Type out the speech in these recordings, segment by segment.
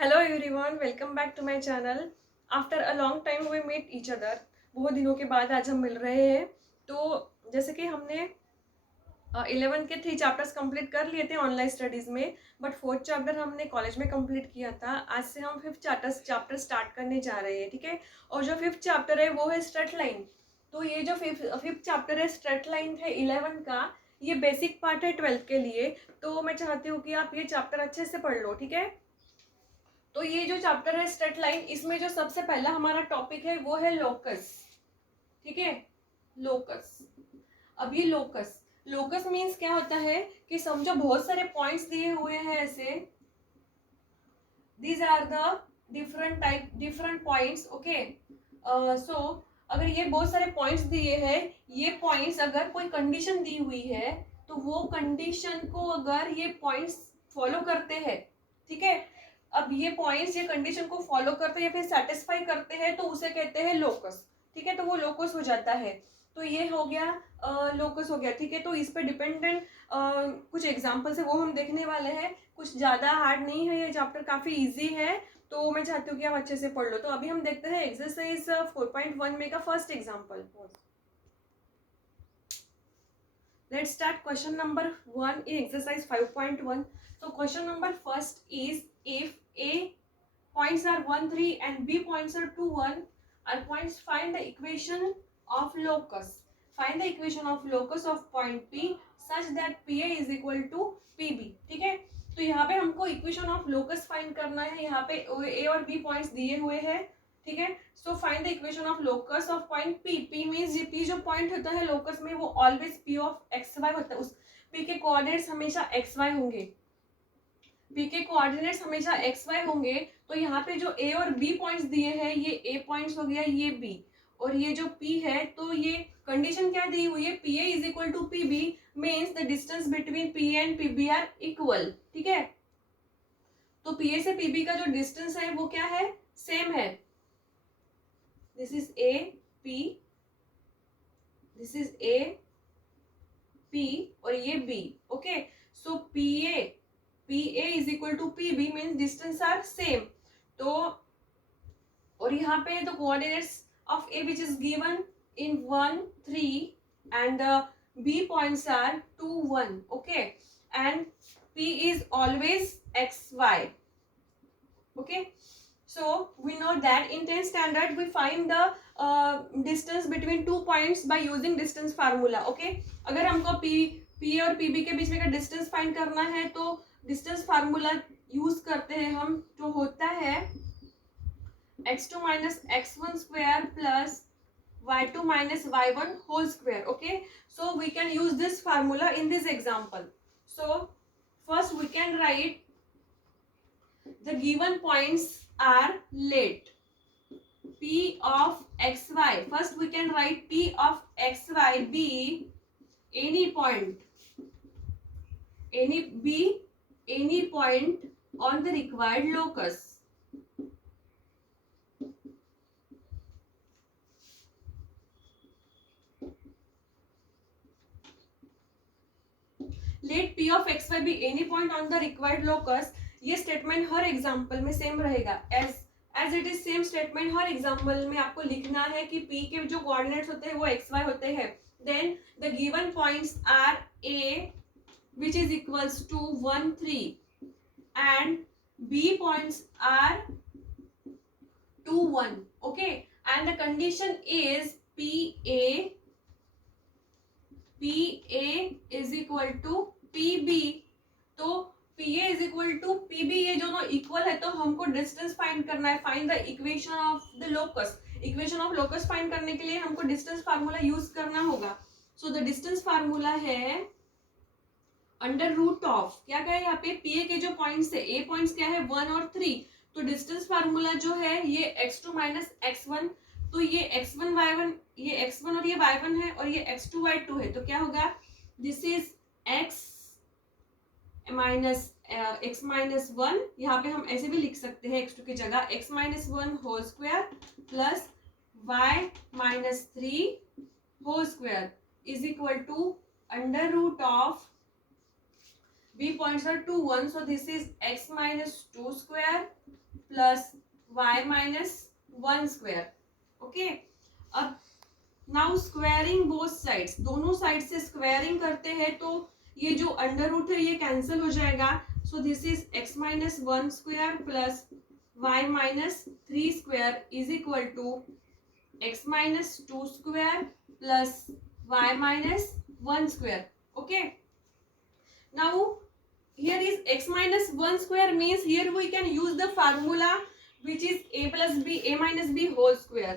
Hello everyone, welcome back to my channel. After a long time we meet each other. बहुत दिनों के बाद आज हम मिल रहे हैं। तो जैसे कि हमने 11th के 3 चैप्टर्स कंप्लीट कर लिए थे ऑनलाइन स्टडीज़ में, बट 4th चैप्टर हमने कॉलेज में कंप्लीट किया था। आज से हम 5th चैप्टर स्टार्ट करने जा रहे हैं, ठीक है। और जो 5th चैप्टर है वो है स्ट्रेट लाइन। तो ये जो 5th चैप्टर है स्ट्रेट लाइन है 11 का, ये बेसिक पार्ट है 12th के लिए। तो मैं चाहती हूँ कि आप ये चैप्टर अच्छे से पढ़ लो, ठीक है। तो ये जो चैप्टर है स्ट्रेट लाइन, इसमें जो सबसे पहला हमारा टॉपिक है वो है लोकस, ठीक है। लोकस। अब ये लोकस लोकस मीन्स क्या होता है कि समझो बहुत सारे पॉइंट्स दिए हुए हैं ऐसे। These are the different points, okay. So अगर ये बहुत सारे पॉइंट्स दिए हैं, ये पॉइंट्स अगर कोई कंडीशन दी हुई है तो वो कंडीशन को अगर ये पॉइंट्स फॉलो करते हैं, ठीक है। अब ये पॉइंट्स ये कंडीशन को फॉलो करते हैं या फिर सेटिस्फाई करते हैं तो उसे कहते हैं लोकस, ठीक है। तो वो लोकस हो जाता है। तो ये हो गया लोकस हो गया, ठीक है। तो इस पे डिपेंडेंट कुछ एग्जांपल्स है वो हम देखने वाले हैं। कुछ ज़्यादा हार्ड नहीं है, ये चैप्टर काफ़ी इजी है। तो मैं चाहती हूँ कि आप अच्छे से पढ़ लो। तो अभी हम देखते हैं एक्सरसाइज 4.1 में का first example. Let's start question number 1 in exercise 5.1. So question number first is, if A points are 1, 3 and B points are 2, 1 are points, find the equation of locus. Find the equation of locus of point P such that PA is equal to PB, ठीक है। तो यहाँ पे हमको equation of locus find करना है। यहाँ पे ए और बी पॉइंट्स दिए हुए हैं, ठीक है। So find the equation of locus of point P. P means ये पी जो पॉइंट होता है लोकस में वो always P of X Y होता है। उस पी के कोऑर्डिनेट्स हमेशा एक्स वाई होंगे। पी के कोऑर्डिनेट्स हमेशा एक्स वाई होंगे। तो यहाँ पे जो ए और बी पॉइंट्स दिए हैं, ये ए पॉइंट्स हो गया, ये बी, और ये जो पी है, तो ये कंडीशन क्या दी हुई है, P A is equal to P B, means the distance between P and P B are equal, ठीक है। तो पी ए से पी बी का जो डिस्टेंस है वो क्या है, सेम है। This is A P, this is A P, और ये B, okay. So P A is equal to P B means distance are same. तो और यहाँ पे the coordinates of A which is given in 1, 3 and B points are 2, 1, okay. And P is always X Y, okay. So we know that in 10th standard we find the distance between two points by using distance formula, okay. अगर हमको p और pb के बीच में का distance find करना है तो distance formula use करते हैं हम, जो होता है x2 minus x1 square plus y2 minus y1 whole square, okay. So we can use this formula in this example. So first we can write the given points are let p of xy. First we can write p of xy be any point on the required locus. Let p of xy be any point on the required locus. ये statement हर example में same रहेगा। As it is same statement हर example में आपको लिखना है कि p के जो कोऑर्डिनेट्स होते हैं वो एक्स वाई होते हैं। Then the given points are a which is equals to 1, 3 and b points are 2, 1, okay. And the condition is pa is equal to pb. तो PA is equal to PB, ये दोनों equal है तो हमको distance find करना है। Find the equation of the locus. Equation of locus find करने के लिए हमको डिस्टेंस फार्मूला यूज करना होगा। सो द डिस्टेंस फार्मूला है अंडर रूट ऑफ, क्या क्या है यहाँ पे, PA के जो पॉइंट्स है, A पॉइंट्स क्या है 1 और 3। तो डिस्टेंस फार्मूला जो है ये x2 माइनस x1, तो ये x1 y1, ये x1 और ये y1 है, और ये x2 y2 है। तो क्या होगा, this is x minus x minus 1, यहाँ पे हम ऐसे भी लिख सकते हैं x2 की जगह x minus 1 whole square plus y minus 3 whole square is equal to under root of b points are 2, 1, so this is x minus 2 square plus y minus 1 square. Okay, अब नाउ स्क्वायरिंग बोथ साइड्स, दोनों side से squaring करते हैं तो ये जो under root है ये कैंसिल हो जाएगा. So this is x minus 1 square plus y minus 3 square is equal to x minus 2 square plus y minus 1 square. Okay, now here is x minus 1 square means here we can use the formula which is a plus b, a minus b whole square.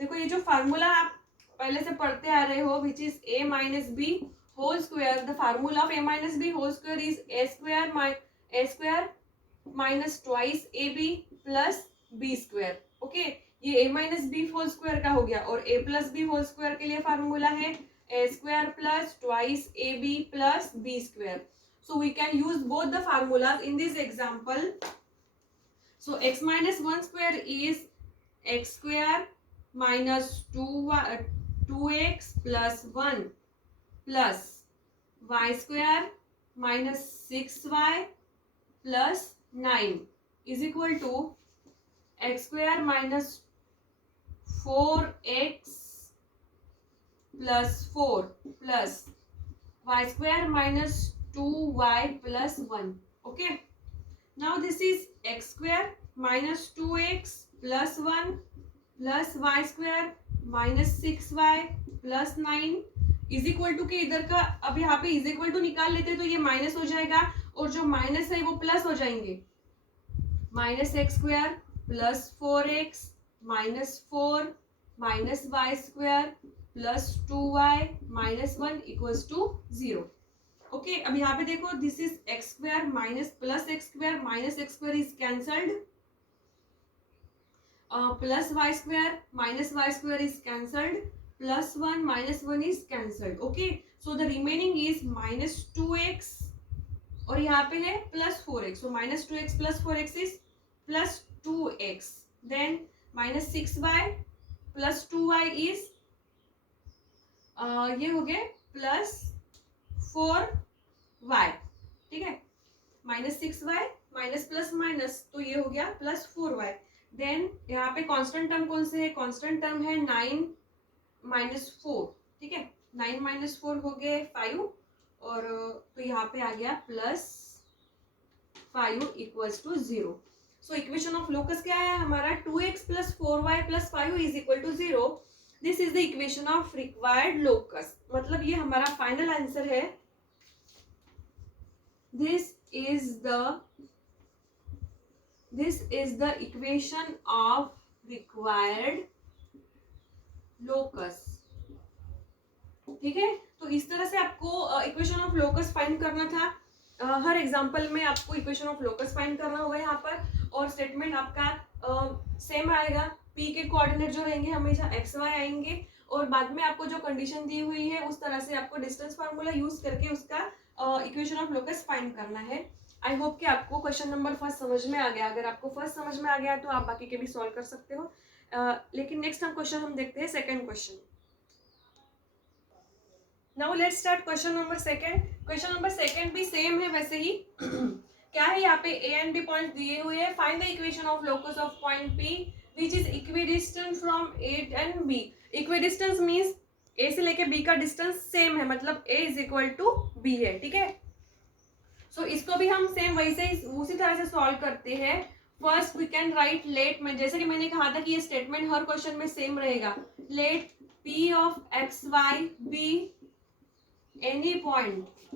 देखो ये जो formula आप पहले से पढ़ते आ रहे हो which is a minus b whole square, the formula of a minus b whole square is a square minus twice ab plus b square. Okay, ये a minus B whole square का हो गया और a plus B whole square के लिए formula है a square plus twice A B plus B square. So we can use both the formulas in this example. So x minus 1 square is x square minus 2x plus 1 plus y square minus 6y plus 9 is equal to x square minus 4x plus 4 plus y square minus 2y plus 1. Okay, now this is x square minus 2x plus 1 plus y square minus 6y plus 9 is equal to के इधर का अब यहाँ पे is equal to निकाल लेते तो ये माइनस हो जाएगा और जो माइनस है वो प्लस हो जाएंगे. Minus X square plus 4x minus 4 minus Y square plus 2y minus 1 equals to 0. Okay, अब यहाँ पे देखो this is X square minus plus X square minus X square is cancelled, plus Y square minus Y square is cancelled, plus 1 minus 1 is cancelled. Okay, so the remaining is minus 2x और यहाँ पे है plus 4x. So minus 2x plus 4x is plus 2x. Then minus 6y plus 2y is ये हो गया plus 4y. ठीक है, minus 6y minus plus minus तो ये हो गया प्लस 4y. देन यहाँ पे कांस्टेंट टर्म कौन से है? कांस्टेंट टर्म है 9 माइनस 4. ठीक है, 9 माइनस 4 हो गए 5 और तो यहाँ पे आ गया plus 5 equals to 0. So equation of locus क्या है हमारा? 2x plus 4y plus 5 is equal to 0. This is the equation of required locus. मतलब ये हमारा फाइनल आंसर है. This is the equation of required locus. ठीक है, तो इस तरह से आपको इक्वेशन ऑफ लोकस फाइंड करना था. हर एग्जांपल में आपको इक्वेशन ऑफ लोकस फाइंड करना होगा यहाँ पर और स्टेटमेंट आपका सेम आएगा. पी के कोऑर्डिनेट जो रहेंगे हमेशा एक्स वाई आएंगे और बाद में आपको जो कंडीशन दी हुई है उस तरह से आपको डिस्टेंस फार्मूला यूज करके उसका इक्वेशन ऑफ लोकस फाइंड करना है. आई होप कि आपको क्वेश्चन नंबर फर्स्ट समझ में आ गया. अगर आपको फर्स्ट समझ में आ गया तो आप बाकी के भी सॉल्व कर सकते हो. लेकिन नेक्स्ट हम देखते हैं second question. Now let's start question number second. Question number second भी सेम है वैसे ही. क्या है यहाँ पे ए एंड बी पॉइंट दिए हुए हैं. Find the equation of locus of point P which is equidistant from A and B. Equidistance means A से लेके बी का डिस्टेंस सेम है, मतलब A is equal to B है. ठीक है, सो इसको भी हम सेम वैसे उसी तरह से सॉल्व करते हैं. First we can write let में, जैसे कि मैंने कहा था कि ये स्टेटमेंट हर क्वेश्चन में सेम रहेगा. Let P of X Y be any point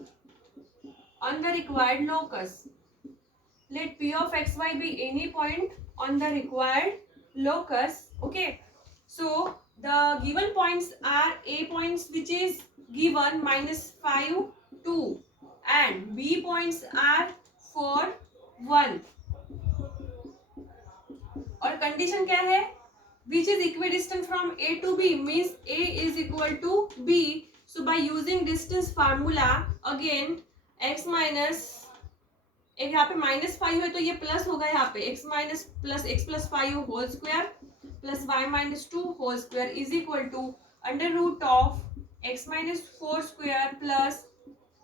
on the required locus. Let p of xy be any point on the required locus. Okay, so the given points are a points which is given minus 5 2 and b points are 4 1 और condition क्या है? which is equidistant from a to b means a is equal to b. So by using distance formula again x minus एक यहाँ पे -5 है तो ये plus होगा यहाँ पे x minus plus X plus 5 whole square plus y minus 2 whole square is equal to under root of x minus 4 square plus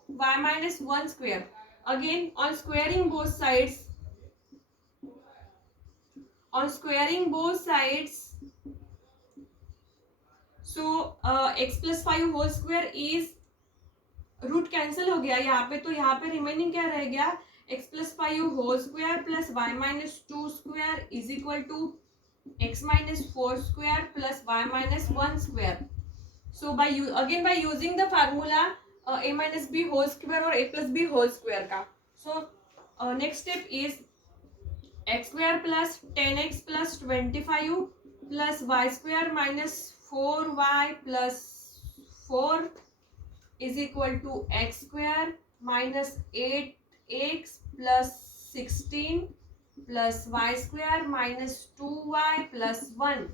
y minus 1 square. Again on squaring both sides on squaring both sides, so x plus 5 whole square is, root cancel हो गया यहाँ पे, तो यहाँ पे remaining क्या रह गया, x plus 5 whole square plus y minus 2 square is equal to x minus 4 square plus y minus 1 square. So by using the formula a minus b whole square और a plus b whole square का. So next step is x square plus 10x plus 25 plus y square minus 4y plus 4 is equal to x square minus 8x plus 16 plus y square minus 2y plus 1.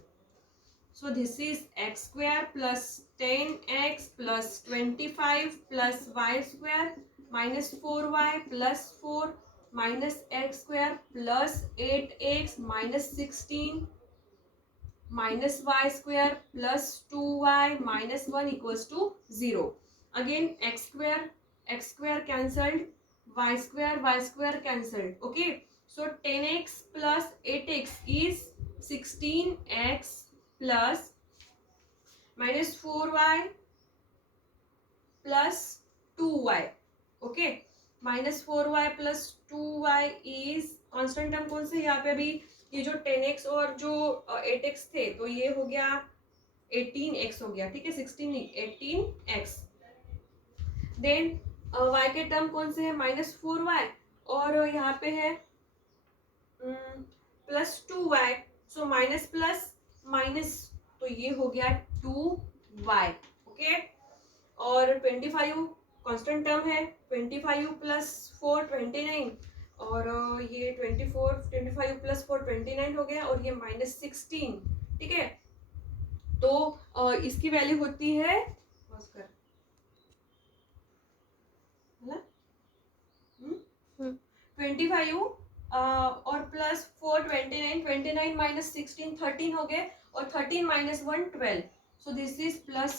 So this is x square plus 10x plus 25 plus y square minus 4y plus 4 minus x square plus 8x minus 16 minus y square plus 2y minus 1 equals to 0. Again x square cancelled, y square cancelled. Okay, so 10x plus 8x is 16x plus minus 4y plus 2y. Okay, minus 4y plus 2y is constant term कौन से यहाँ पे अभी, ये जो 10x और जो 8x थे, तो ये हो गया 18x हो गया. ठीक है, 16 नहीं 18x. देन y के टर्म कौन से है, माइनस 4y और यहाँ पे है plus 2y. So minus plus minus, तो ये हो गया 2y. ओके, और 25 कांस्टेंट टर्म है, 25 प्लस 4 29 और ये 25 प्लस 4 29 हो गया और ये माइनस 16. ठीक है, तो इसकी वैल्यू होती है 25 और प्लस 4 29 माइनस 16 13 हो गए और 13 minus 1 12. So this is plus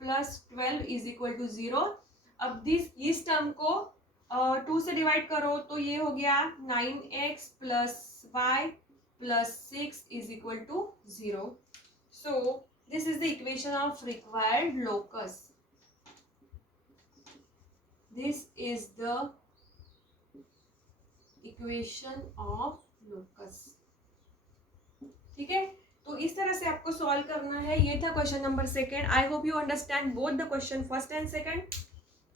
12 is equal to 0. अब इस टर्म को 2 से डिवाइड करो तो ये हो गया 9x plus y plus 6 is equal to 0. So this is the equation of required locus. This is the equation of locus. ठीक है, तो इस तरह से आपको सॉल्व करना है. ये था question number 2. I hope you understand both the question first and second.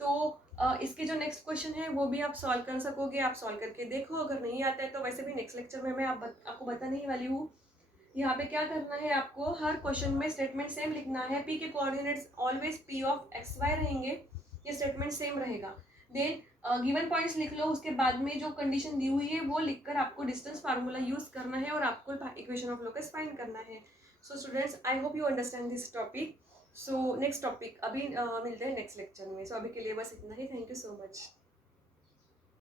तो इसके जो नेक्स्ट क्वेश्चन है वो भी आप सॉल्व कर सकोगे. आप सॉल्व करके देखो, अगर नहीं आता है तो वैसे भी नेक्स्ट लेक्चर में मैं आपको बताने ही वाली हूँ. यहाँ पे क्या करना है, आपको हर क्वेश्चन में स्टेटमेंट सेम लिखना है. पी के coordinates always P of X Y रहेंगे, ये स्टेटमेंट सेम रहेगा. देन गिवन पॉइंट्स लिख लो, उसके बाद में जो कंडीशन दी हुई है वो लिखकर आपको डिस्टेंस फार्मूला यूज करना है और आपको इक्वेशन ऑफ लोकस फाइंड करना है. So students, I hope you understand this topic. So next topic अभी मिलते हैं नेक्स्ट लेक्चर में. सो अभी के लिए बस इतना ही. Thank you so much.